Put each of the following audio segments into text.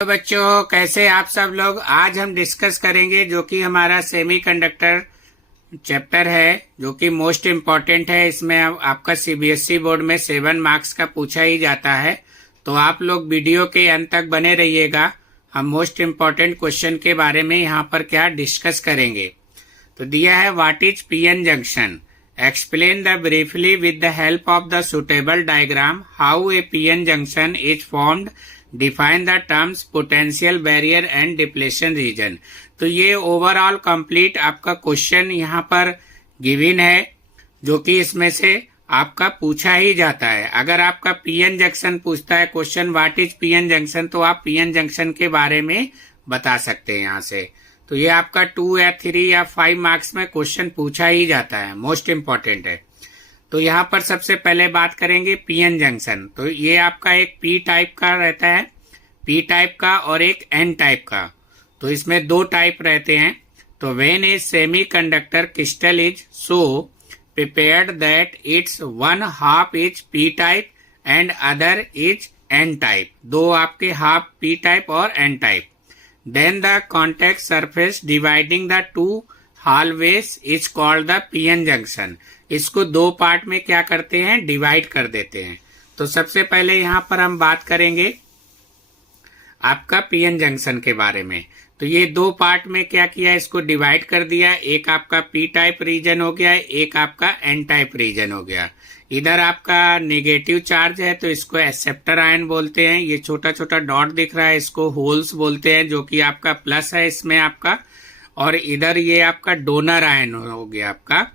तो बच्चों, कैसे आप सब लोग। आज हम डिस्कस करेंगे जो कि हमारा सेमीकंडक्टर चैप्टर है, जो कि मोस्ट इम्पॉर्टेंट है। इसमें आपका सीबीएसई बोर्ड में 7 मार्क्स का पूछा ही जाता है। तो आप लोग वीडियो के अंत तक बने रहिएगा। हम मोस्ट इम्पॉर्टेंट क्वेश्चन के बारे में यहाँ पर क्या डिस्कस करेंगे। तो दिया है, what is PN junction, explain the briefly with the help of the suitable diagram how a PN junction is formed, define the terms potential barrier and depletion region. तो ये ओवरऑल कंप्लीट आपका question यहाँ पर given है, जो कि इसमें से आपका पूछा ही जाता है। अगर आपका पीएन जंक्शन पूछता है question, what is PN junction, तो आप पीएन जंक्शन के बारे में बता सकते हैं यहाँ से। तो ये आपका 2 या 3 या 5 मार्क्स में क्वेश्चन पूछा ही जाता है, मोस्ट इम्पॉर्टेंट है। तो यहाँ पर सबसे पहले बात करेंगे पीएन जंक्शन। तो ये आपका एक पी टाइप का रहता है, पी टाइप का और एक एन टाइप का। तो इसमें 2 टाइप रहते हैं। तो when a semiconductor crystal is so prepared that its 1/2 is P type and other is N type, 2 आपके हाफ पी टाइप और N type. Then the contact surface dividing the 2 halves is called the PN junction. इसको 2 part में क्या करते हैं, divide कर देते हैं। तो सबसे पहले यहाँ पर हम बात करेंगे आपका पीएन जंक्शन के बारे में। तो ये 2 पार्ट में क्या किया, इसको डिवाइड कर दिया। एक आपका पी टाइप रीजन हो गया, एक आपका एन टाइप रीजन हो गया। इधर आपका नेगेटिव चार्ज है तो इसको एक्सेप्टर आयन बोलते हैं। ये छोटा छोटा डॉट दिख रहा है, इसको होल्स बोलते हैं, जो कि आपका प्लस है इसमें आपका। और इधर ये आपका डोनर आयन हो गया आपका,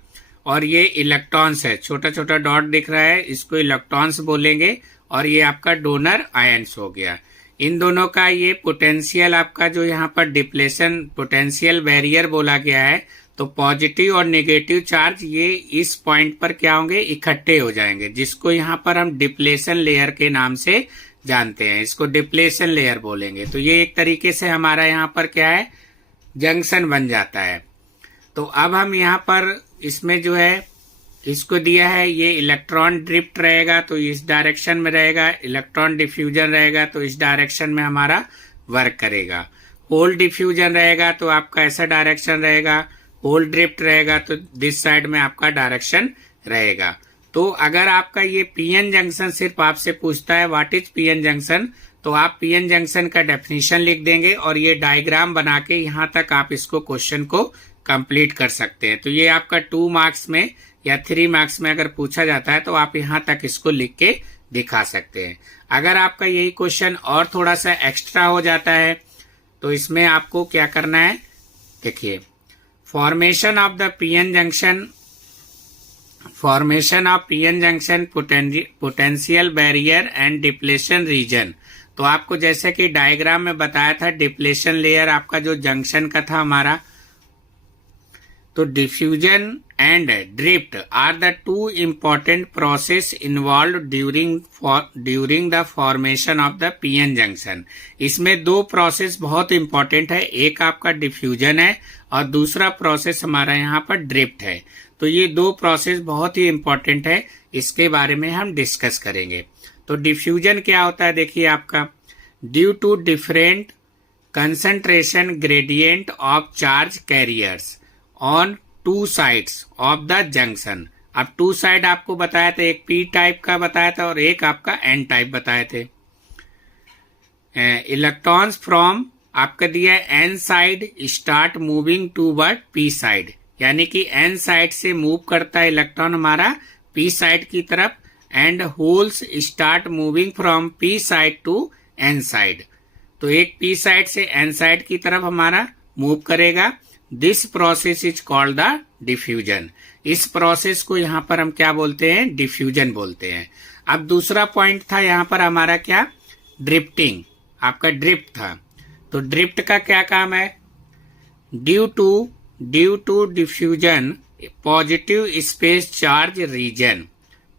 और ये इलेक्ट्रॉन्स है, छोटा छोटा डॉट दिख रहा है, इसको इलेक्ट्रॉन्स बोलेंगे। और ये आपका डोनर आयन्स हो गया। इन दोनों का ये पोटेंशियल आपका जो यहाँ पर डिप्लेशन पोटेंशियल बैरियर बोला गया है। तो पॉजिटिव और नेगेटिव चार्ज ये इस पॉइंट पर क्या होंगे, इकट्ठे हो जाएंगे, जिसको यहाँ पर हम डिप्लेशन लेयर के नाम से जानते हैं। इसको डिप्लेशन लेयर बोलेंगे। तो ये एक तरीके से हमारा यहाँ पर क्या है, जंक्शन बन जाता है। तो अब हम यहाँ पर इसमें जो है इसको दिया है, ये इलेक्ट्रॉन ड्रिफ्ट रहेगा तो इस डायरेक्शन में रहेगा, इलेक्ट्रॉन डिफ्यूजन रहेगा तो इस डायरेक्शन में हमारा वर्क करेगा। होल डिफ्यूजन रहेगा तो आपका ऐसा डायरेक्शन रहेगा, होल ड्रिफ्ट रहेगा तो दिस साइड में आपका डायरेक्शन रहेगा। तो अगर आपका ये पीएन जंक्शन सिर्फ आपसे पूछता है व्हाट इज पीएन जंक्शन, तो आप पीएन जंक्शन का डेफिनेशन लिख देंगे और ये डायग्राम बना के यहाँ तक आप इसको क्वेश्चन को कंप्लीट कर सकते हैं। तो ये आपका 2 मार्क्स में या 3 मार्क्स में अगर पूछा जाता है तो आप यहाँ तक इसको लिख के दिखा सकते हैं। अगर आपका यही क्वेश्चन और थोड़ा सा एक्स्ट्रा हो जाता है तो इसमें आपको क्या करना है, देखिए, formation of the PN junction, formation of PN junction potential barrier and depletion region. तो आपको जैसे कि डायग्राम में बताया था, डिप्लेशन लेयर आपका जो जंक्शन का था हमारा, तो diffusion and drift are the 2 important process involve during the formation of the PN junction. इसमें 2 प्रोसेस बहुत इंपॉर्टेंट है, एक आपका डिफ्यूजन है और दूसरा प्रोसेस हमारा यहाँ पर ड्रिफ्ट है। तो ये 2 प्रोसेस बहुत ही इंपॉर्टेंट है, इसके बारे में हम डिस्कस करेंगे। तो डिफ्यूजन क्या होता है, देखिए आपका, due to different concentration gradient of charge carriers on 2 sides of the junction. अब 2 साइड आपको बताया था, एक पी टाइप का बताया था और एक आपका एन टाइप बताए थे। इलेक्ट्रॉन्स फ्रॉम आपका दिया N side start moving toward P side, यानी कि एन साइड से मूव करता है इलेक्ट्रॉन हमारा पी साइड की तरफ, and holes start moving from P side to N side. तो एक पी साइड से एन साइड की तरफ हमारा मूव करेगा। This process is called the diffusion. इस प्रोसेस को यहाँ पर हम क्या बोलते हैं, डिफ्यूजन बोलते हैं। अब दूसरा पॉइंट था यहाँ पर हमारा क्या, ड्रिफ्टिंग, आपका ड्रिफ्ट था। तो ड्रिफ्ट का क्या काम है, due to diffusion positive space charge region,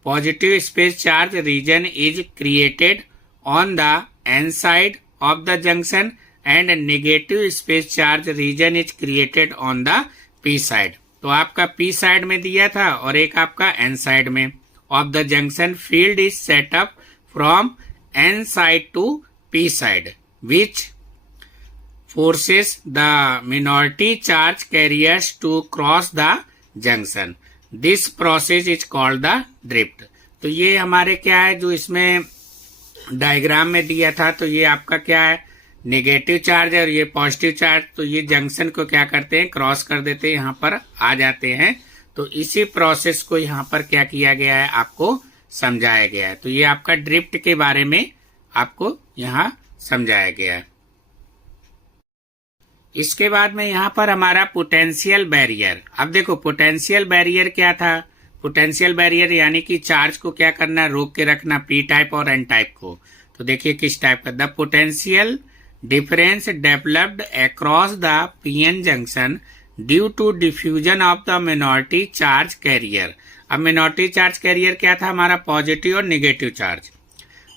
positive space charge region is created on the N side of the junction and negative space charge region is created on the P side. तो आपका P side में दिया था और एक आपका N side में of the junction. Field is set up from N side to P side, which forces the minority charge carriers to cross the junction. This process is called the drift. तो ये हमारे क्या है, जो इसमें diagram में दिया था, तो ये आपका क्या है, नेगेटिव चार्ज है और ये पॉजिटिव चार्ज। तो ये जंक्शन को क्या करते हैं, क्रॉस कर देते हैं, यहाँ पर आ जाते हैं। तो इसी प्रोसेस को यहाँ पर क्या किया गया है, आपको समझाया गया है। तो ये आपका ड्रिफ्ट के बारे में आपको यहाँ समझाया गया है। इसके बाद में यहाँ पर हमारा पोटेंशियल बैरियर। अब देखो पोटेंशियल बैरियर क्या था, पोटेंशियल बैरियर यानी कि चार्ज को क्या करना, रोक के रखना, पी टाइप और एन टाइप को। तो देखिए किस टाइप का, the potential difference developed across the PN junction due to diffusion of the minority charge carrier. अब मिनॉरिटी चार्ज कैरियर क्या था हमारा, पॉजिटिव और निगेटिव चार्ज,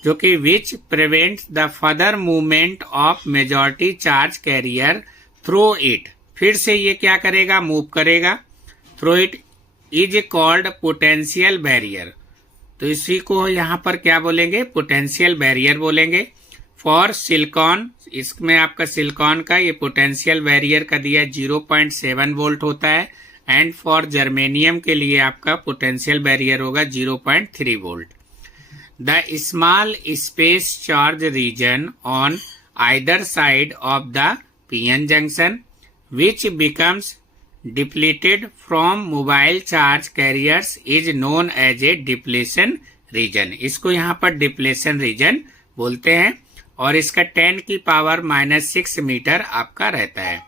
जो कि which prevents the further movement of majority charge carrier through it. फिर से ये क्या करेगा, मूव करेगा, through it is called potential barrier. तो इसी को यहाँ पर क्या बोलेंगे, पोटेंशियल बैरियर बोलेंगे। फॉर सिलिकॉन, इसमें आपका सिलिकॉन का ये पोटेंशियल बैरियर का दिया 0.7 वोल्ट होता है। एंड फॉर जर्मेनियम के लिए आपका पोटेंशियल बैरियर होगा 0.3 volt. The small space charge region on either side of the PN junction which becomes depleted from mobile charge carriers is known as a depletion region। इसको यहाँ पर depletion region बोलते हैं और इसका 10 की पावर -6 मीटर आपका रहता है।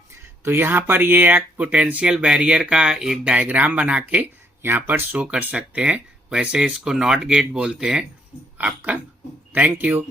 तो यहाँ पर ये एक पोटेंशियल बैरियर का एक डायग्राम बना के यहाँ पर शो कर सकते हैं। वैसे इसको नॉट गेट बोलते हैं आपका। Thank you.